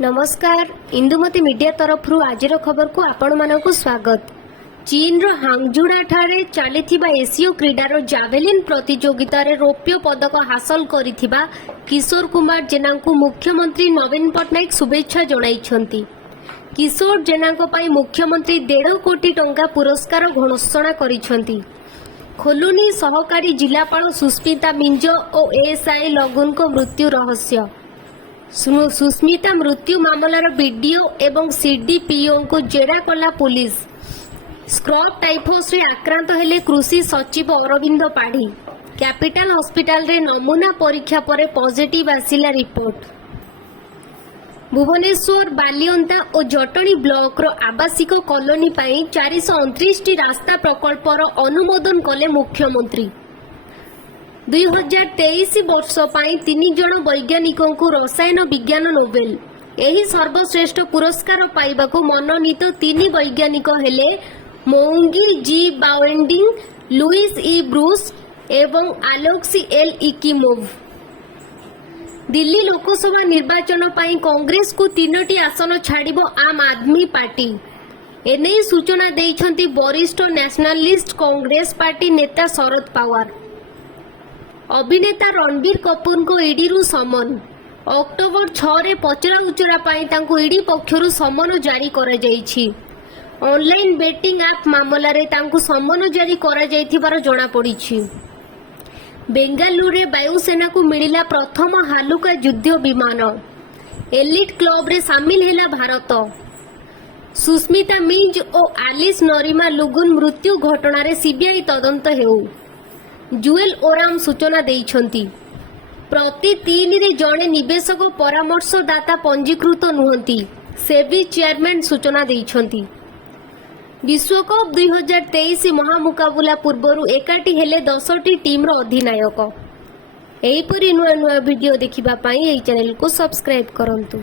नमस्कार इंदुमती मीडिया तरफ आज खबर को आपण मानक स्वागत। चीन रो हांगझुड़ा ठारे चलीथिबा एशियो क्रीडार जावेलिन प्रतियोगिता रे रौप्य पदक हासिल करिथिबा किशोर कुमार जेना को मुख्यमंत्री नवीन पट्टनायक शुभेच्छा जणाइछंती। किशोर जेना को पई मुख्यमंत्री 1.5 कोटी टंका पुरस्कार घोषणा करिछंती। खोलुनी सहकारी जिलापाल सुस्मिता मिंज और एएसआई लगुन को मृत्यु रहस्य। सुस्मिता मृत्यु मामलार बीडीओ एवं सीडीपीओ को जेरा कला पुलिस। स्क्रब टाइफस रे आक्रांत हेले कृषि सचिव अरविंद पाढ़ी। कैपिटल हॉस्पिटल रे नमूना परीक्षा पर पॉजिटिव आसिला रिपोर्ट। भुवनेश्वर बालियंता और जटणी ब्लॉक रो आवासिक कॉलोनी पाई 429 टी रास्ता प्रकल्पर अनुमोदन कले मुख्यमंत्री। 2023 वर्ष पाई 3 जन वैज्ञानिकों को रसायन विज्ञान नोबेल। एही सर्वश्रेष्ठ पुरस्कार पाइबाको मनोनीत 3 वैज्ञानिक हेले मोंगी जी बाउंडिंग, लुइस ई ब्रूस एवं आलोक्सी एल इकिमोव। दिल्ली लोकसभा निर्वाचन पाई कांग्रेस को 3टी आसन छाड़िबो आम आदमी पार्टी। एने सूचना देइछंती वरिष्ठ नेशनलिस्ट कांग्रेस पार्टी नेता शरद पवार। अभिनेता रणबीर कपूर को ईडी रु समन। अक्टोबर 6 रे पचरा उचरा पाई तांको ईडी पक्षरु समन जारी करा जाईछि। ऑनलाइन बेटिंग ऐप मामला रे तांको समन जारी करा जाईथिबार जणा पड़िछि। बेंगालुरु रे वायुसेना को मिलिला प्रथम हालुका युद्ध विमान। एलिट क्लब रे शामिल हैला भारत। सुस्मिता मिंज और आलिस नरीमा लुगुन मृत्यु घटना रे सीबीआई तदंत हेउ। जुएल ओराम सूचना देइछंती। प्रति 3 रे जणे निवेशक परामर्शदाता पंजीकृत नुहंती। सेबी चेयरमैन सूचना देइछंती। विश्वकप 2023 महामुकाबला पूर्वरु एकाटी हेले 10टी टीम रो अधिनायक। एहीपरि नुआ नुआ वीडियो देखिबा पई एही चैनल को सब्सक्राइब करंतु।